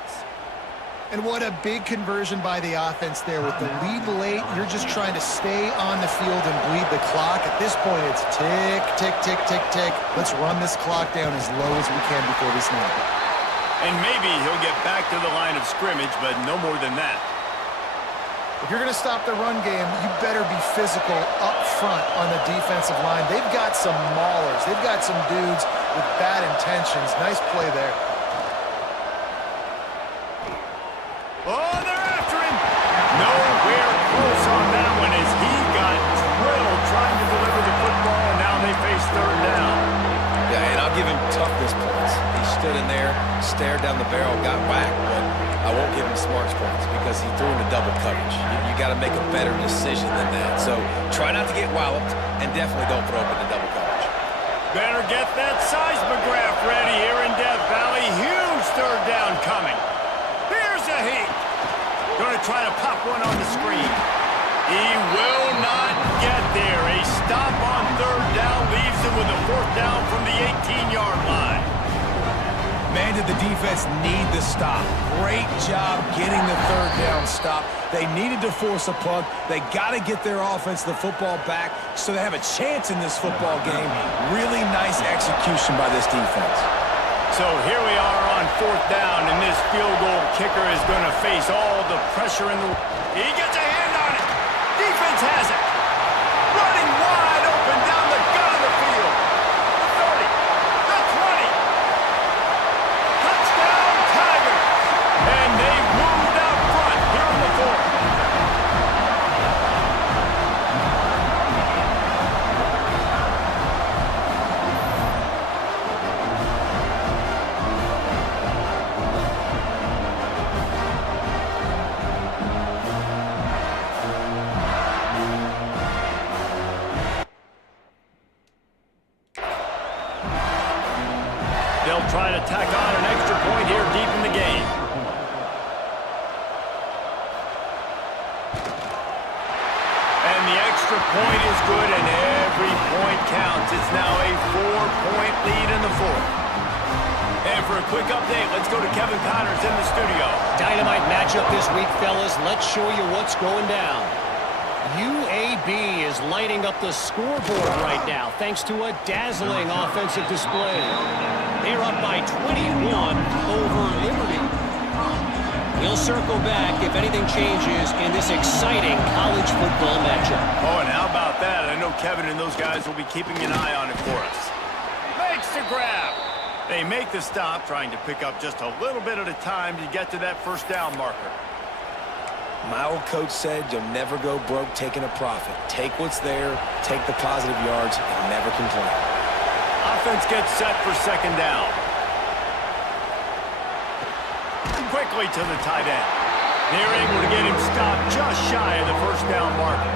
And what a big conversion by the offense there. With the lead late, you're just trying to stay on the field and bleed the clock. At this point, it's tick, tick, tick, tick, tick. Let's run this clock down as low as we can before we snap it. And maybe he'll get back to the line of scrimmage, but no more than that. If you're going to stop the run game, you better be physical up front on the defensive line. They've got some maulers. They've got some dudes with bad intentions. Nice play there. Oh, they're after him. Nowhere close on that one as he got drilled trying to deliver the football, and now they face third down. Yeah, and I'll give him toughness points. He stood in there, stared down the barrel, got whacked, but I won't give him smarts points because he threw into double coverage. You got to make a better decision than that. So try not to get walloped, and definitely don't throw him into double coverage. Better get that seismograph ready here in Death Valley. Huge third down coming. Here's a heat. Going to try to pop one on the screen. He will not get there. A stop on third down leaves him with a fourth down from the 18-yard line. Man, did the defense need the stop. Great job getting the third down stop. They needed to force a punt. They got to get their offense the football back so they have a chance in this football game. Really nice execution by this defense. So here we are on fourth down, and this field goal kicker is going to face all the pressure in the... He gets a hand on it. Defense has it. Running wide open down the gut of the field. The 30, the 20. Touchdown, Tigers. And they moved out front here in the fourth. They'll try to tack on an extra point here deep in the game. And the extra point is good, and every point counts. It's now a 4-point lead in the fourth. And for a quick update, let's go to Kevin Connors in the studio. Dynamite matchup this week, fellas. Let's show you what's going down. UAB is lighting up the scoreboard right now thanks to a dazzling offensive display. They're up by 21 over Liberty. We'll circle back if anything changes in this exciting college football matchup. Oh, and how about that? I know Kevin and those guys will be keeping an eye on it for us. Makes the grab. They make the stop, trying to pick up just a little bit at a time to get to that first down marker. My old coach said you'll never go broke taking a profit. Take what's there, take the positive yards, and never complain. Offense gets set for second down. Quickly to the tight end. They're able to get him stopped just shy of the first down marker.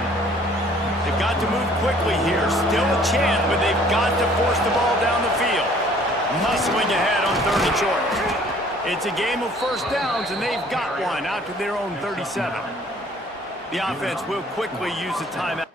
They've got to move quickly here. Still a chance, but they've got to force the ball down the field. Muscling ahead on third and short. It's a game of first downs, and they've got one out to their own 37. The offense will quickly use the timeout.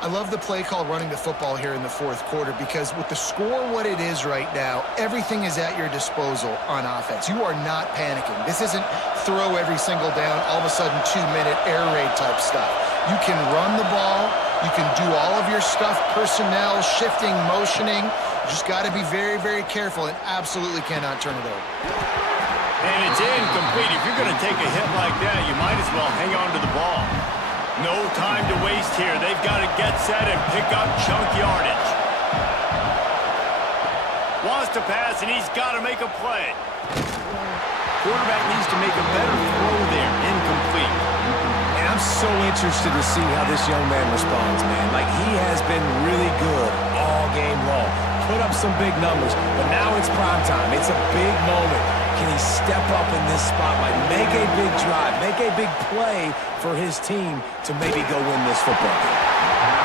I love the play call running the football here in the fourth quarter because with the score what it is right now, everything is at your disposal on offense. You are not panicking. This isn't throw every single down, all of a sudden 2-minute air raid type stuff. You can run the ball. You can do all of your stuff, personnel, shifting, motioning. You just got to be very, very careful and absolutely cannot turn it over. And it's incomplete. If you're going to take a hit like that, you might as well hang on to the ball. No time to waste here. They've got to get set and pick up chunk yardage. Wants to pass, and he's got to make a play. Quarterback needs to make a better throw there. Incomplete. And I'm so interested to see how this young man responds, man. Like, he has been really good all game long. Put up some big numbers, but now it's prime time. It's a big moment. Can he step up in this spotlight, make a big drive, make a big play for his team to maybe go win this football game?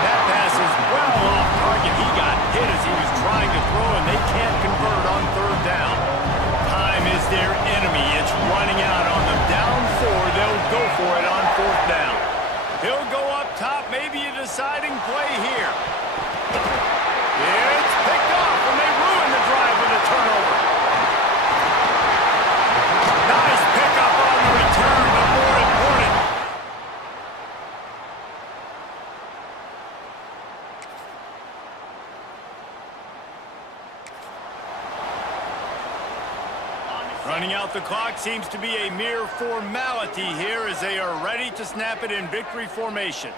That pass is well off target. He got hit as he was trying to throw, and they can't convert on third down. Time is their enemy. It's running out on them. Down 4, they'll go for it on fourth down. He'll go up top, maybe a deciding play here. It's picked off, and they ruin the drive with a turnover. Nice pickup on the return, but more important. Running out the clock seems to be a mere formality here as they are ready to snap it in victory formation.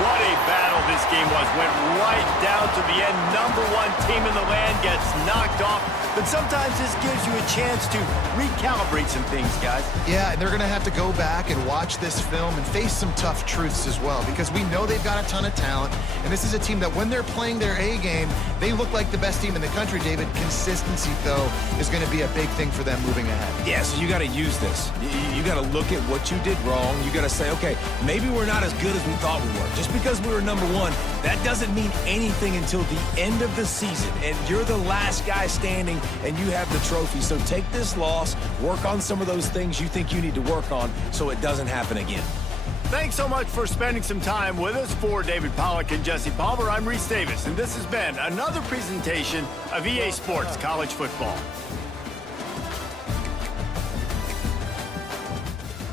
What a battle this game was. Went right down to the end. #1 team in the land gets knocked off. But sometimes this gives you a chance to recalibrate some things, guys. Yeah, and they're going to have to go back and watch this film and face some tough truths as well, because we know they've got a ton of talent, and this is a team that when they're playing their A game, they look like the best team in the country, David. Consistency, though, is going to be a big thing for them moving ahead. Yeah, so you got to use this. You got to look at what you did wrong. You got to say, okay, maybe we're not as good as we thought we were. Just because we were #1, that doesn't mean anything until the end of the season, and you're the last guy standing, and you have the trophy. So take this loss, work on some of those things you think you need to work on so it doesn't happen again. Thanks so much for spending some time with us. For David Pollack and Jesse Palmer, I'm Reese Davis, and this has been another presentation of EA Sports College Football.